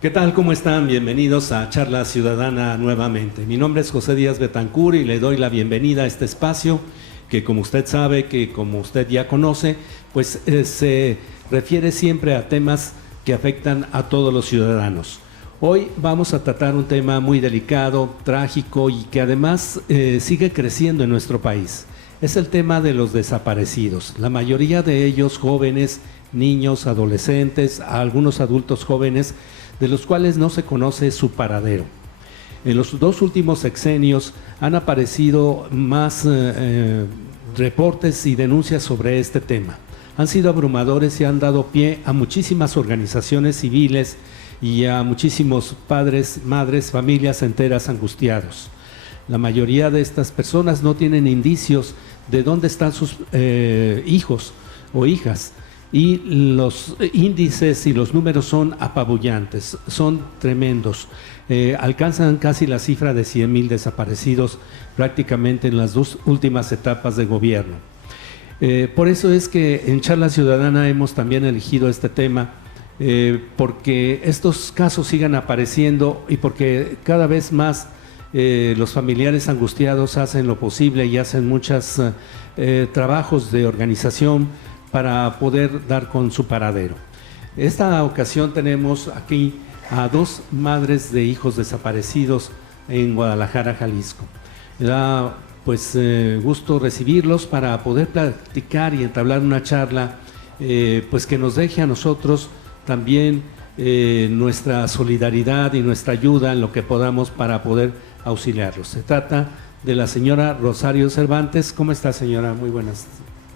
¿Qué tal? ¿Cómo están? Bienvenidos a Charla Ciudadana nuevamente. Mi nombre es José Díaz Betancur y le doy la bienvenida a este espacio que, como usted sabe, que como usted ya conoce, pues se refiere siempre a temas que afectan a todos los ciudadanos. Hoy vamos a tratar un tema muy delicado, trágico y que además sigue creciendo en nuestro país. Es el tema de los desaparecidos. La mayoría de ellos jóvenes, niños, adolescentes, algunos adultos jóvenes, de los cuales no se conoce su paradero. En los dos últimos sexenios han aparecido más reportes y denuncias sobre este tema. Han sido abrumadores y han dado pie a muchísimas organizaciones civiles y a muchísimos padres, madres, familias enteras angustiados. La mayoría de estas personas no tienen indicios de dónde están sus hijos o hijas. Y los índices y los números son apabullantes, son tremendos. Alcanzan casi la cifra de 100,000 desaparecidos prácticamente en las dos últimas etapas de gobierno. Por eso es que en Charla Ciudadana hemos también elegido este tema, porque estos casos sigan apareciendo y porque cada vez más los familiares angustiados hacen lo posible y hacen muchos trabajos de organización para poder dar con su paradero. Esta ocasión tenemos aquí a dos madres de hijos desaparecidos en Guadalajara, Jalisco. Me da pues gusto recibirlos para poder platicar y entablar una charla pues que nos deje a nosotros también nuestra solidaridad y nuestra ayuda en lo que podamos para poder auxiliarlos. Se trata de la señora Rosario Cervantes. ¿Cómo está, señora? Muy buenas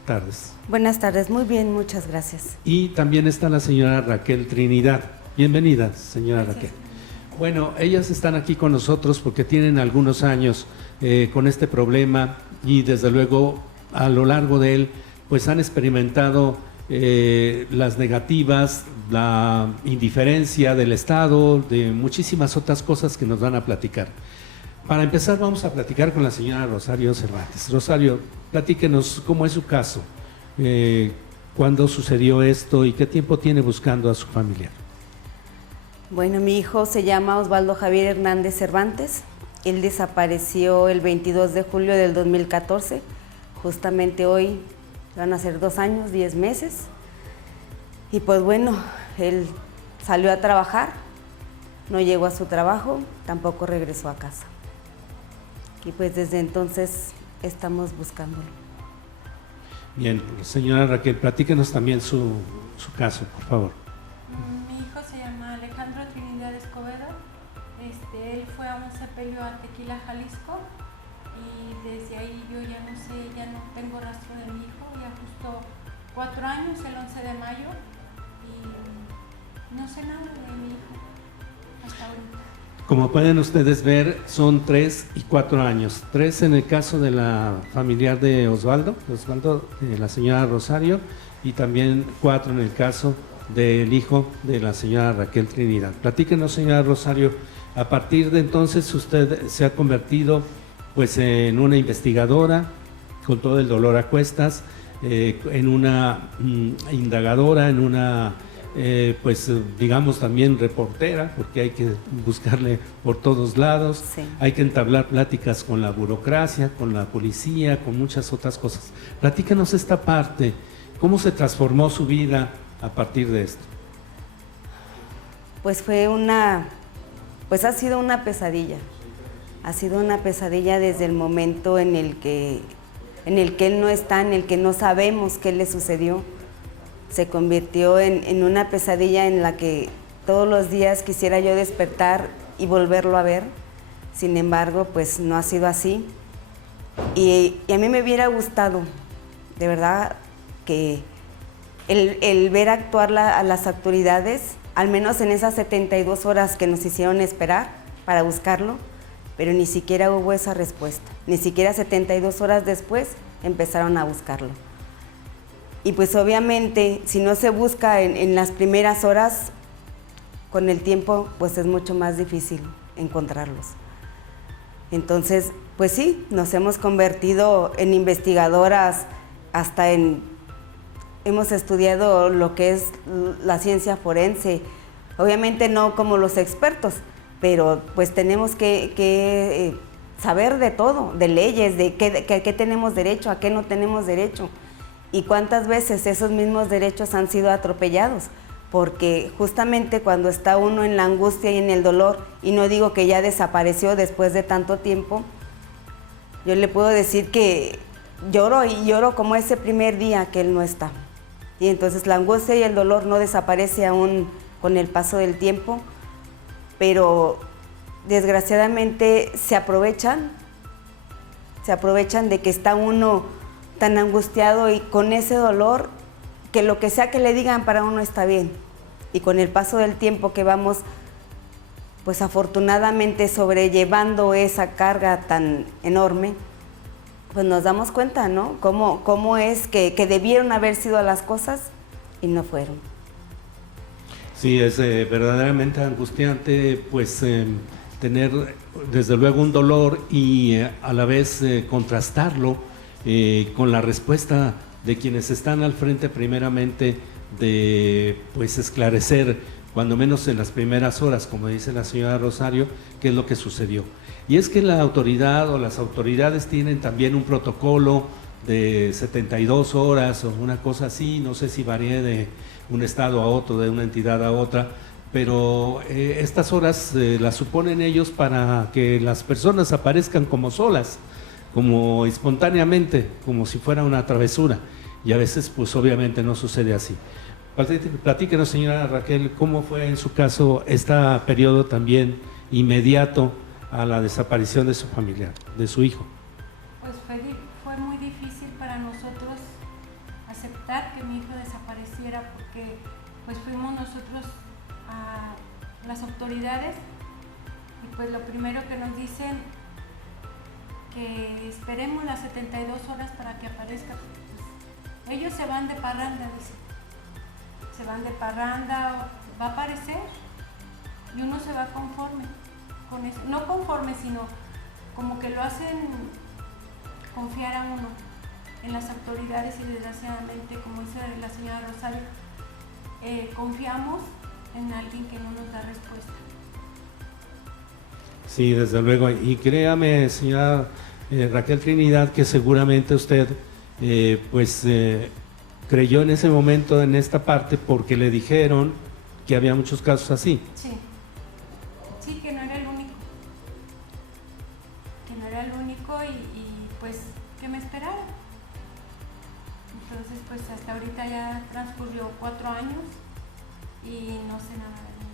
tardes. Buenas tardes, muy bien, muchas gracias. Y también está la señora Raquel Trinidad. Bienvenida, señora Raquel. Bueno, ellas están aquí con nosotros porque tienen algunos años con este problema y desde luego a lo largo de él pues han experimentado las negativas, la indiferencia del Estado, de muchísimas otras cosas que nos van a platicar. Para empezar vamos a platicar con la señora Rosario Cervantes. Rosario, platíquenos cómo es su caso, cuándo sucedió esto y qué tiempo tiene buscando a su familiar. Bueno, mi hijo se llama Osvaldo Javier Hernández Cervantes. Él desapareció el 22 de julio del 2014. Justamente hoy van a ser 2 años, 10 meses. Y pues bueno, él salió a trabajar, no llegó a su trabajo, tampoco regresó a casa. Y pues desde entonces estamos buscándolo. Bien, señora Raquel, platíquenos también su caso, por favor. Mi hijo se llama Alejandro Trinidad Escobedo. Él fue a un sepelio a Tequila, Jalisco, y desde ahí yo ya no sé, ya no tengo rastro de mi hijo. Ya justo 4 años, el 11 de mayo, y no sé nada de mi hijo hasta ahorita. Como pueden ustedes ver, son 3 y 4 años. 3 en el caso de la familiar de Osvaldo, la señora Rosario, y también 4 en el caso del hijo de la señora Raquel Trinidad. Platíquenos, señora Rosario, a partir de entonces usted se ha convertido pues en una investigadora con todo el dolor a cuestas, en una indagadora, en una pues digamos también reportera, porque hay que buscarle por todos lados, sí. Hay que entablar pláticas con la burocracia, con la policía, con muchas otras cosas. Platícanos esta parte, ¿cómo se transformó su vida a partir de esto? Pues ha sido una pesadilla. Ha sido una pesadilla desde el momento en el que él no está, en el que no sabemos qué le sucedió. Se convirtió en una pesadilla en la que todos los días quisiera yo despertar y volverlo a ver. Sin embargo, pues no ha sido así. Y a mí me hubiera gustado, de verdad, que el ver actuar a las autoridades, al menos en esas 72 horas que nos hicieron esperar para buscarlo, pero ni siquiera hubo esa respuesta. Ni siquiera 72 horas después empezaron a buscarlo. Y pues obviamente, si no se busca en las primeras horas, con el tiempo pues es mucho más difícil encontrarlos. Entonces, pues sí, nos hemos convertido en investigadoras, hemos estudiado lo que es la ciencia forense, Obviamente no como los expertos, pero pues tenemos que saber de todo, de leyes, de qué tenemos derecho, a qué no tenemos derecho. Y cuántas veces esos mismos derechos han sido atropellados, porque justamente cuando está uno en la angustia y en el dolor, y no digo que ya desapareció después de tanto tiempo, yo le puedo decir que lloro y lloro como ese primer día que él no está. Y entonces la angustia y el dolor no desaparece aún con el paso del tiempo, pero desgraciadamente se aprovechan de que está uno tan angustiado y con ese dolor, que lo que sea que le digan para uno está bien. Y con el paso del tiempo que vamos, pues afortunadamente sobrellevando esa carga tan enorme, pues nos damos cuenta, ¿no? Cómo es que debieron haber sido las cosas y no fueron. Sí, es verdaderamente angustiante, pues tener desde luego un dolor y a la vez contrastarlo con la respuesta de quienes están al frente primeramente de pues esclarecer, cuando menos en las primeras horas, como dice la señora Rosario, qué es lo que sucedió. Y es que la autoridad o las autoridades tienen también un protocolo de 72 horas o una cosa así, no sé si varíe de un estado a otro, de una entidad a otra, pero estas horas las suponen ellos para que las personas aparezcan como solas, como espontáneamente, como si fuera una travesura, y a veces pues obviamente no sucede así. Platíquenos, señora Raquel, cómo fue en su caso este periodo también inmediato a la desaparición de su familiar, de su hijo. Pues fue muy difícil para nosotros aceptar que mi hijo desapareciera, porque pues fuimos nosotros a las autoridades y pues lo primero que nos dicen que esperemos las 72 horas para que aparezca. Pues, ellos se van de parranda, dicen. Se van de parranda, va a aparecer y uno se va conforme con eso. No conforme, sino como que lo hacen confiar a uno en las autoridades y desgraciadamente, como dice la señora Rosario, confiamos en alguien que no nos da respuesta. Sí, desde luego. Y créame, señora Raquel Trinidad, que seguramente usted creyó en ese momento en esta parte porque le dijeron que había muchos casos así. Sí, sí, que no era el único. Que no era el único y pues que me esperara. Entonces pues hasta ahorita ya transcurrió 4 años y no sé nada de él.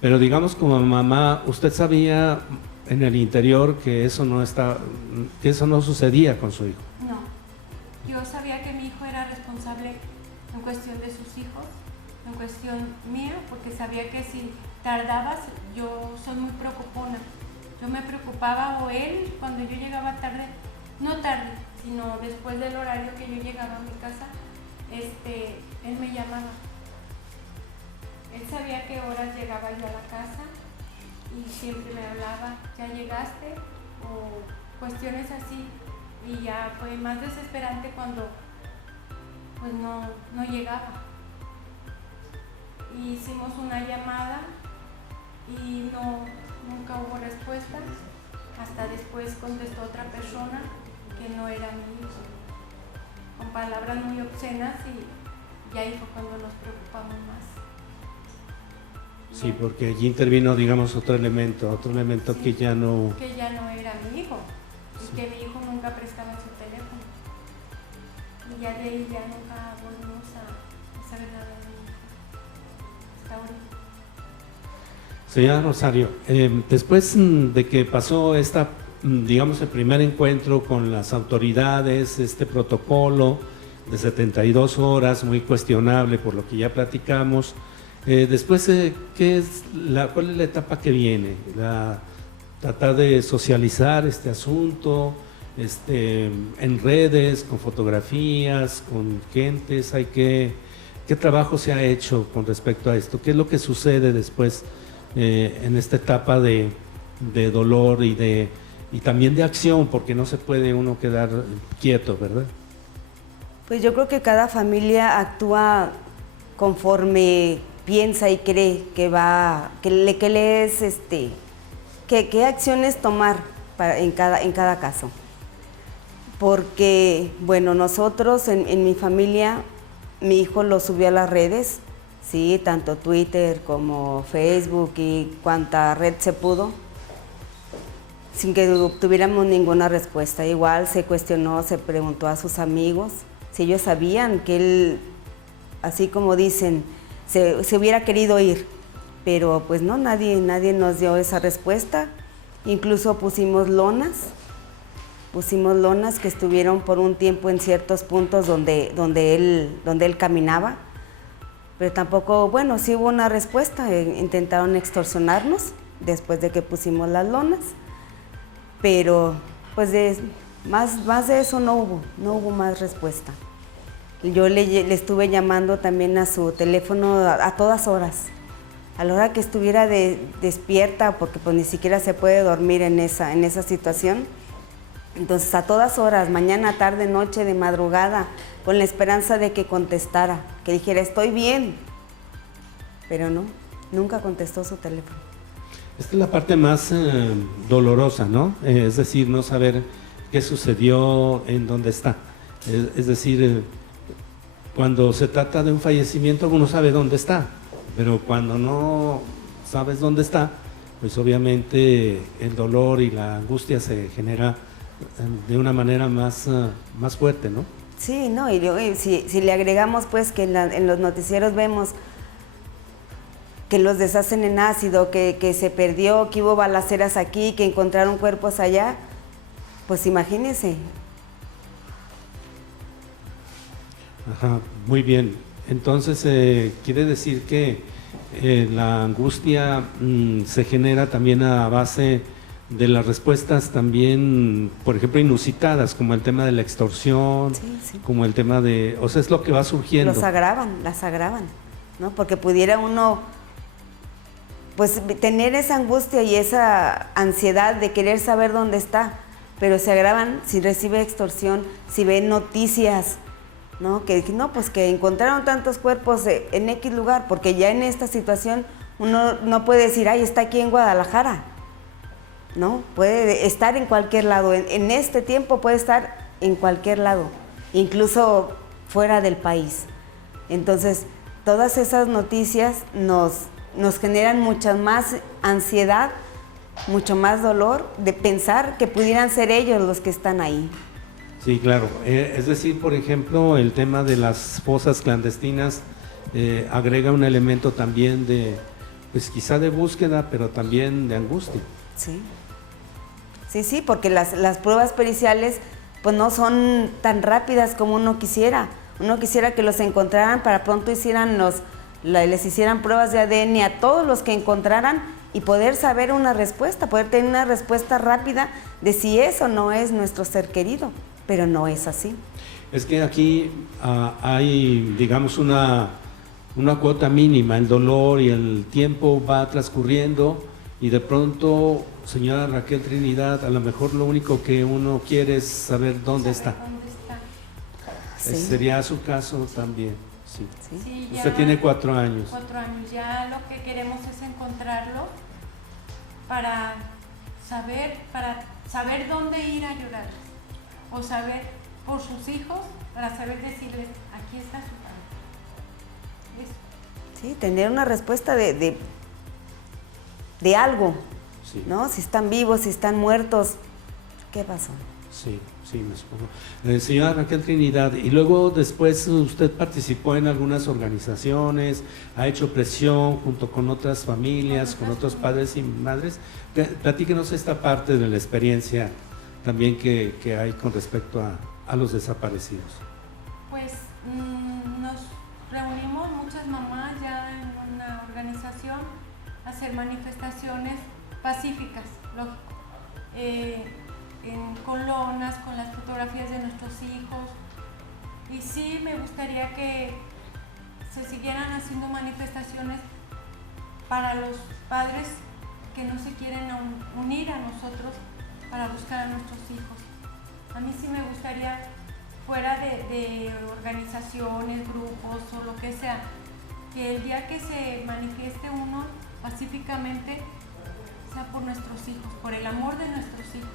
Pero digamos, como mamá, usted sabía en el interior que eso no sucedía con su hijo. No, yo sabía que mi hijo era responsable en cuestión de sus hijos, en cuestión mía, porque sabía que si tardabas, yo soy muy preocupona. Yo me preocupaba, o él, cuando yo llegaba tarde, no tarde, sino después del horario que yo llegaba a mi casa, él me llamaba. Él sabía qué horas llegaba yo a la casa y siempre me hablaba, ¿ya llegaste? O cuestiones así. Y ya fue más desesperante cuando pues no llegaba. Y hicimos una llamada y nunca hubo respuesta. Hasta después contestó otra persona que no era mi hijo, con palabras muy obscenas, y ahí fue cuando nos preocupamos más. Sí, porque allí intervino, digamos, otro elemento sí, que ya no... Que ya no era mi hijo, y sí, que mi hijo nunca prestaba su teléfono. Y ya de ahí ya nunca volvimos a saber nada de mi hijo. Hasta ahora. Señora Rosario, después de que pasó digamos, el primer encuentro con las autoridades, este protocolo de 72 horas, muy cuestionable por lo que ya platicamos, después, ¿cuál es la etapa que viene? Tratar de socializar este asunto en redes, con fotografías, con gentes. ¿Qué trabajo se ha hecho con respecto a esto? ¿Qué es lo que sucede después en esta etapa de dolor y también de acción? Porque no se puede uno quedar quieto, ¿verdad? Pues yo creo que cada familia actúa conforme piensa y cree que le es qué acciones tomar en cada caso. Porque, bueno, nosotros en mi familia, mi hijo lo subió a las redes, sí, tanto Twitter como Facebook y cuanta red se pudo, sin que tuviéramos ninguna respuesta. Igual se cuestionó, se preguntó a sus amigos si ellos sabían que él, así como dicen, se hubiera querido ir, pero pues no, nadie nos dio esa respuesta. Incluso pusimos lonas que estuvieron por un tiempo en ciertos puntos donde él caminaba, pero tampoco, bueno, sí hubo una respuesta. Intentaron extorsionarnos después de que pusimos las lonas, pero pues más de eso no hubo más respuesta. Yo le estuve llamando también a su teléfono a todas horas, a la hora que estuviera despierta, porque pues ni siquiera se puede dormir en esa situación. Entonces a todas horas, mañana, tarde, noche, de madrugada, con la esperanza de que contestara, que dijera estoy bien, pero no, nunca contestó su teléfono. Esta es la parte más dolorosa, ¿no? Es decir, no saber qué sucedió, en dónde está. Es decir, cuando se trata de un fallecimiento uno sabe dónde está, pero cuando no sabes dónde está, pues obviamente el dolor y la angustia se genera de una manera más fuerte, ¿no? Sí, no, y si le agregamos pues que en los noticieros vemos que los deshacen en ácido, que se perdió, que hubo balaceras aquí, que encontraron cuerpos allá, pues imagínense. Ajá, muy bien. Entonces, quiere decir que la angustia se genera también a base de las respuestas también, por ejemplo, inusitadas, como el tema de la extorsión, sí. Como el tema de, o sea, es lo que va surgiendo. Las agravan, ¿no? Porque pudiera uno, pues, tener esa angustia y esa ansiedad de querer saber dónde está, pero se agravan si recibe extorsión, si ve noticias, ¿no? Que no, pues que encontraron tantos cuerpos en X lugar, porque ya en esta situación uno no puede decir, ay, está aquí en Guadalajara. No, puede estar en cualquier lado, en este tiempo puede estar en cualquier lado, incluso fuera del país. Entonces, todas esas noticias nos generan mucha más ansiedad, mucho más dolor de pensar que pudieran ser ellos los que están ahí. Sí, claro. Es decir, por ejemplo, el tema de las fosas clandestinas agrega un elemento también de, pues quizá de búsqueda, pero también de angustia. Sí, porque las pruebas periciales pues no son tan rápidas como uno quisiera. Uno quisiera que los encontraran para pronto les hicieran pruebas de ADN a todos los que encontraran y poder saber una respuesta, poder tener una respuesta rápida de si es o no es nuestro ser querido, pero no es así. Es que aquí hay, digamos, una cuota mínima, el dolor y el tiempo va transcurriendo y de pronto, señora Raquel Trinidad, a lo mejor lo único que uno quiere es saber dónde está. Sí. Sería su caso también. Sí. Sí, usted tiene 4 años. 4 años, ya lo que queremos es encontrarlo para saber dónde ir a llorar, o saber por sus hijos, para saber decirles, aquí está su padre. Sí, tener una respuesta de algo, sí. ¿no? Si están vivos, si están muertos, ¿qué pasó? Sí, me supongo. Señora Raquel Trinidad, y luego después usted participó en algunas organizaciones, ha hecho presión junto con otras familias, con otros padres y madres. Platíquenos esta parte de la experiencia también que hay con respecto a los desaparecidos. Pues nos reunimos muchas mamás ya en una organización a hacer manifestaciones pacíficas, lógico. Con lonas, con las fotografías de nuestros hijos, y sí me gustaría que se siguieran haciendo manifestaciones para los padres que no se quieren unir a nosotros para buscar a nuestros hijos. A mí sí me gustaría, fuera de organizaciones, grupos o lo que sea, que el día que se manifieste uno pacíficamente sea por nuestros hijos, por el amor de nuestros hijos.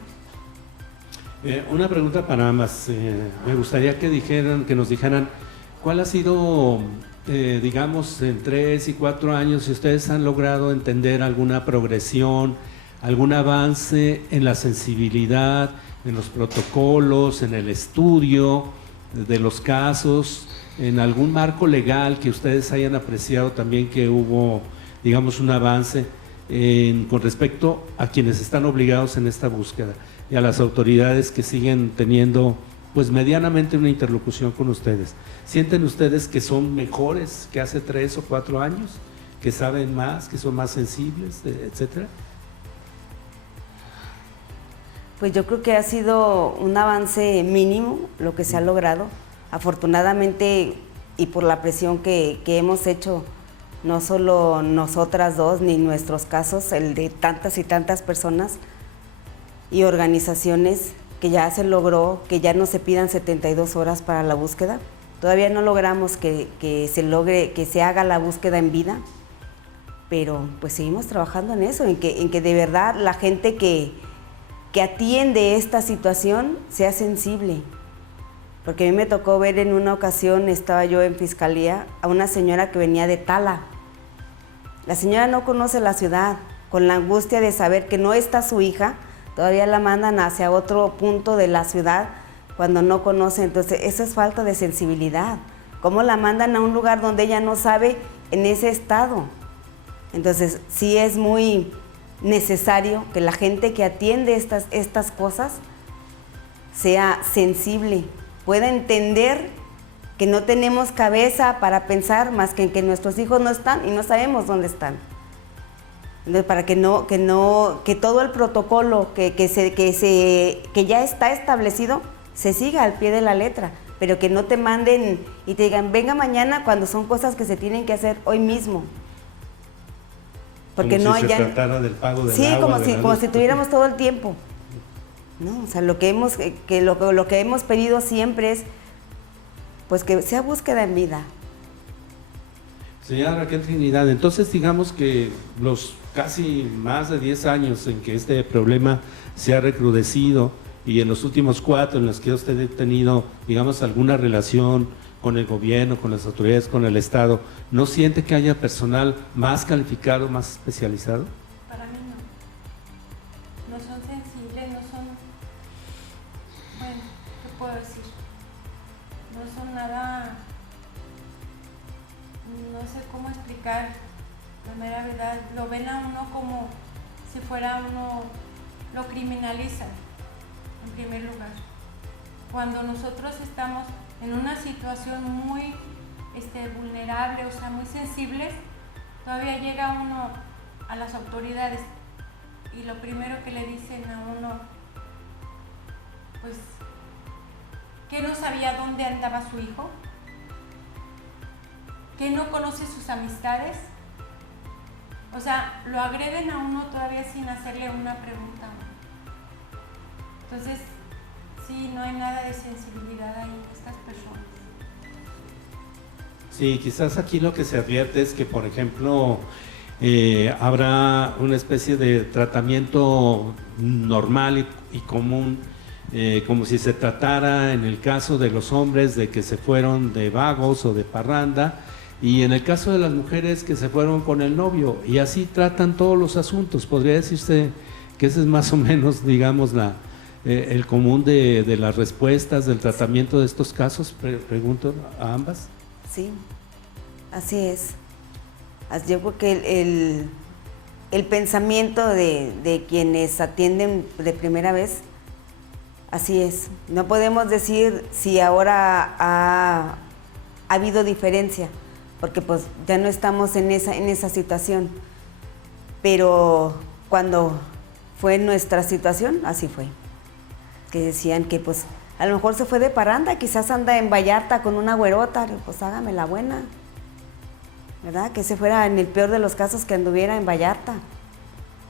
Una pregunta para ambas. Me gustaría que nos dijeran cuál ha sido, digamos, en 3 y 4 años, si ustedes han logrado entender alguna progresión, algún avance en la sensibilidad, en los protocolos, en el estudio de los casos, en algún marco legal que ustedes hayan apreciado también que hubo, digamos, un avance con respecto a quienes están obligados en esta búsqueda y a las autoridades que siguen teniendo pues medianamente una interlocución con ustedes. ¿Sienten ustedes que son mejores que hace 3 o 4 años? ¿Que saben más, que son más sensibles, etcétera? Pues yo creo que ha sido un avance mínimo lo que se ha logrado. Afortunadamente, y por la presión que hemos hecho, no solo nosotras dos, ni nuestros casos, el de tantas y tantas personas y organizaciones, que ya se logró que ya no se pidan 72 horas para la búsqueda. Todavía no logramos que se logre, que se haga la búsqueda en vida, pero pues seguimos trabajando en eso, en que de verdad la gente que atiende esta situación sea sensible. Porque a mí me tocó ver en una ocasión, estaba yo en fiscalía, a una señora que venía de Tala. La señora no conoce la ciudad, con la angustia de saber que no está su hija, todavía la mandan hacia otro punto de la ciudad cuando no conoce. Entonces, eso es falta de sensibilidad. ¿Cómo la mandan a un lugar donde ella no sabe en ese estado? Entonces, sí es muy necesario que la gente que atiende estas cosas sea sensible, pueda entender que no tenemos cabeza para pensar más que en que nuestros hijos no están y no sabemos dónde están. Entonces, para que todo el protocolo que ya está establecido se siga al pie de la letra, pero que no te manden y te digan venga mañana cuando son cosas que se tienen que hacer hoy mismo. Porque como no si hayan... se tratara del pago del sí, agua, como si tuviéramos todo el tiempo. No, o sea, lo que hemos pedido siempre es pues que sea búsqueda en vida. Señora Raquel Trinidad, entonces digamos que los casi más de 10 años en que este problema se ha recrudecido y en los últimos 4 en los que usted ha tenido, digamos, alguna relación con el gobierno, con las autoridades, con el Estado, ¿no siente que haya personal más calificado, más especializado? Para mí no. No son sensibles, no son, bueno, ¿qué puedo decir? No son nada, no sé cómo explicar la mera verdad. Lo ven a uno como si fuera uno, lo criminalizan en primer lugar. Cuando nosotros estamos en una situación muy vulnerable, o sea, muy sensibles, todavía llega uno a las autoridades y lo primero que le dicen a uno, pues, que no sabía dónde andaba su hijo, que no conoce sus amistades. O sea, lo agreden a uno todavía sin hacerle una pregunta. Entonces, sí, no hay nada de sensibilidad ahí en estas personas. Sí, quizás aquí lo que se advierte es que, por ejemplo, habrá una especie de tratamiento normal y común, como si se tratara en el caso de los hombres de que se fueron de vagos o de parranda, y en el caso de las mujeres que se fueron con el novio, y así tratan todos los asuntos. ¿Podría decirse que ese es más o menos, digamos, el común de las respuestas del tratamiento de estos casos? Pregunto a ambas. Sí, así es. Yo creo que el pensamiento de quienes atienden de primera vez, así es. No podemos decir si ahora ha habido diferencia, porque pues ya no estamos en esa situación. Pero cuando fue nuestra situación, así fue. Que decían que pues a lo mejor se fue de parranda, quizás anda en Vallarta con una güerota, pues hágame la buena, ¿verdad? Que se fuera en el peor de los casos que anduviera en Vallarta,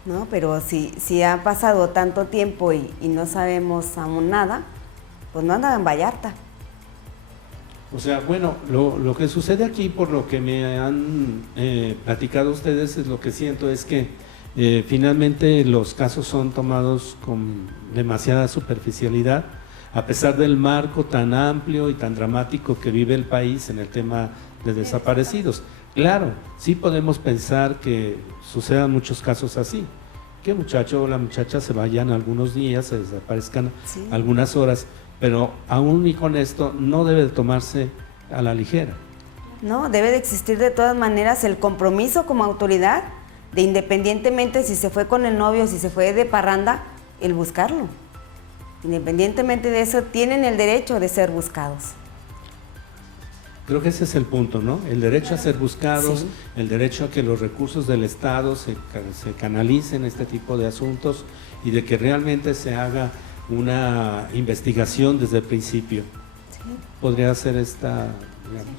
¿no? Pero si ha pasado tanto tiempo y no sabemos aún nada, pues no andaba en Vallarta. O sea, bueno, lo que sucede aquí, por lo que me han platicado ustedes, es lo que siento es que finalmente los casos son tomados con demasiada superficialidad, a pesar del marco tan amplio y tan dramático que vive el país en el tema de desaparecidos. Claro, sí podemos pensar que sucedan muchos casos así, que el muchacho o la muchacha se vayan algunos días, se desaparezcan algunas horas, pero aún y con esto no debe de tomarse a la ligera. No, debe de existir de todas maneras el compromiso como autoridad de, independientemente si se fue con el novio, si se fue de parranda, el buscarlo. Independientemente de eso, tienen el derecho de ser buscados. Creo que ese es el punto, ¿no? El derecho a ser buscados, sí. El derecho a que los recursos del Estado se canalicen este tipo de asuntos y de que realmente se haga una investigación desde el principio. Sí. Podría ser esta, digamos.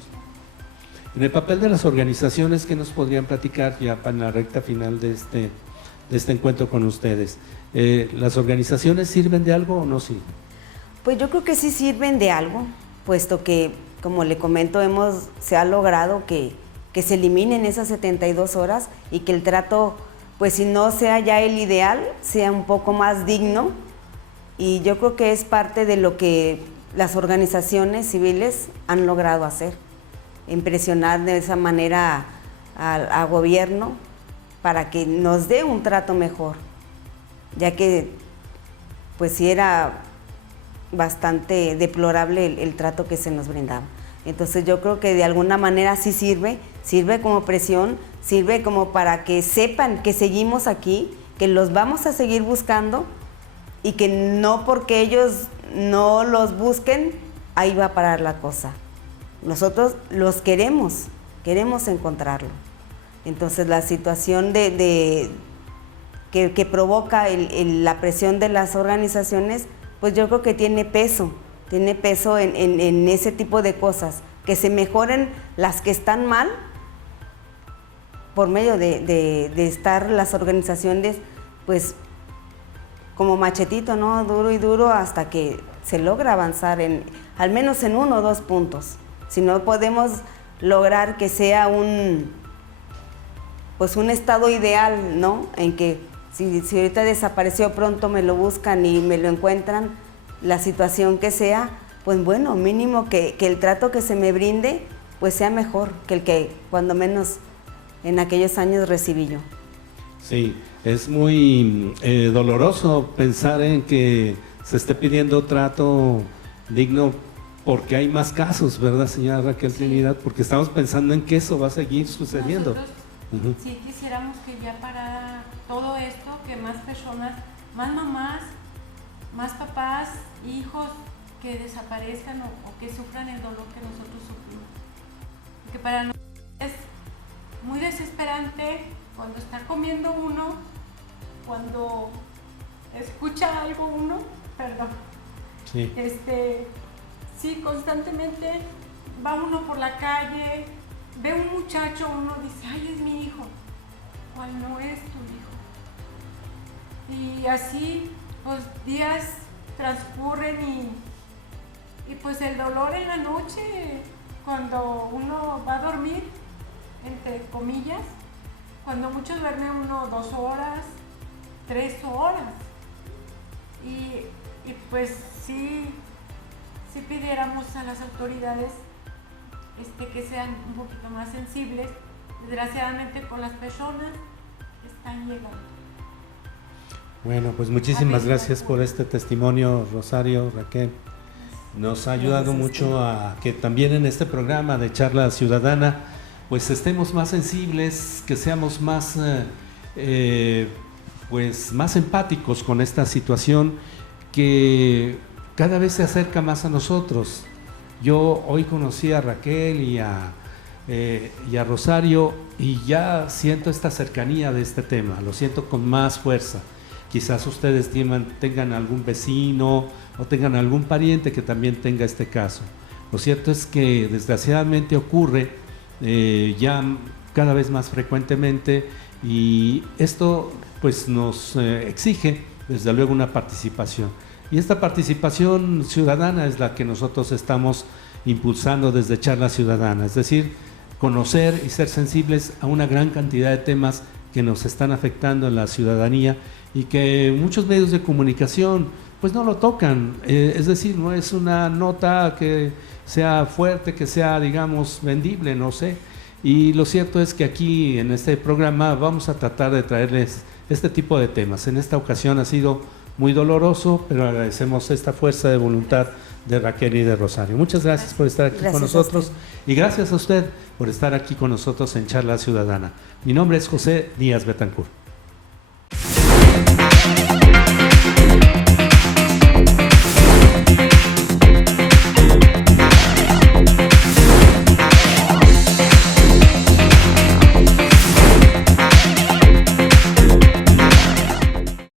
En el papel de las organizaciones, ¿qué nos podrían platicar ya para la recta final de este encuentro con ustedes? ¿Las organizaciones sirven de algo o no sirven? Pues yo creo que sí sirven de algo, puesto que, como le comento, se ha logrado que se eliminen esas 72 horas y que el trato, pues si no sea ya el ideal, sea un poco más digno. Y yo creo que es parte de lo que las organizaciones civiles han logrado hacer, impresionar de esa manera al gobierno para que nos dé un trato mejor, ya que pues sí era bastante deplorable el trato que se nos brindaba. Entonces yo creo que de alguna manera sí sirve como presión, sirve como para que sepan que seguimos aquí, que los vamos a seguir buscando, y que no porque ellos no los busquen, ahí va a parar la cosa. Nosotros los queremos encontrarlo. Entonces la situación que provoca la presión de las organizaciones, pues yo creo que tiene peso en ese tipo de cosas, que se mejoren las que están mal por medio de estar las organizaciones, pues como machetito, ¿no? Duro y duro hasta que se logra avanzar al menos en 1 o 2 puntos. Si no podemos lograr que sea un estado ideal, ¿no? En que si ahorita desapareció, pronto me lo buscan y me lo encuentran, la situación que sea, pues bueno, mínimo que el trato que se me brinde pues sea mejor que el que cuando menos en aquellos años recibí yo. Sí, es muy doloroso pensar en que se esté pidiendo trato digno porque hay más casos, ¿verdad, señora Raquel Trinidad? Porque estamos pensando en que eso va a seguir sucediendo. Nosotros sí quisiéramos que ya parara todo esto, que más personas, más mamás, más papás, hijos que desaparezcan o que sufran el dolor que nosotros sufrimos. Porque para nosotros es muy desesperante cuando está comiendo uno, cuando escucha algo uno, perdón. Sí. Sí, constantemente va uno por la calle, ve un muchacho, uno dice, ay, es mi hijo, ¿cuál no es tu hijo? Y así, pues días transcurren y pues el dolor en la noche, cuando uno va a dormir, entre comillas, cuando muchos duermen 1 o 2 horas, 3 horas. Y pues sí pidiéramos a las autoridades que sean un poquito más sensibles, desgraciadamente con las personas que están llegando. Bueno, pues muchísimas gracias por este testimonio, Rosario, Raquel. Nos ha ayudado mucho a que también en este programa de Charla Ciudadana pues estemos más sensibles, que seamos más más empáticos con esta situación que cada vez se acerca más a nosotros. Yo hoy conocí a Raquel y a Rosario y ya siento esta cercanía de este tema, lo siento con más fuerza. Quizás ustedes tengan algún vecino o tengan algún pariente que también tenga este caso. Lo cierto es que desgraciadamente ocurre ya cada vez más frecuentemente y esto pues nos exige desde luego una participación. Y esta participación ciudadana es la que nosotros estamos impulsando desde Charla Ciudadana, es decir, conocer y ser sensibles a una gran cantidad de temas que nos están afectando en la ciudadanía y que muchos medios de comunicación pues no lo tocan, es decir, no es una nota que sea fuerte, que sea, digamos, vendible, no sé. Y lo cierto es que aquí en este programa vamos a tratar de traerles este tipo de temas. En esta ocasión ha sido muy doloroso, pero agradecemos esta fuerza de voluntad de Raquel y de Rosario. Muchas gracias por estar aquí con nosotros y gracias a usted por estar aquí con nosotros en Charla Ciudadana. Mi nombre es José Díaz Betancourt.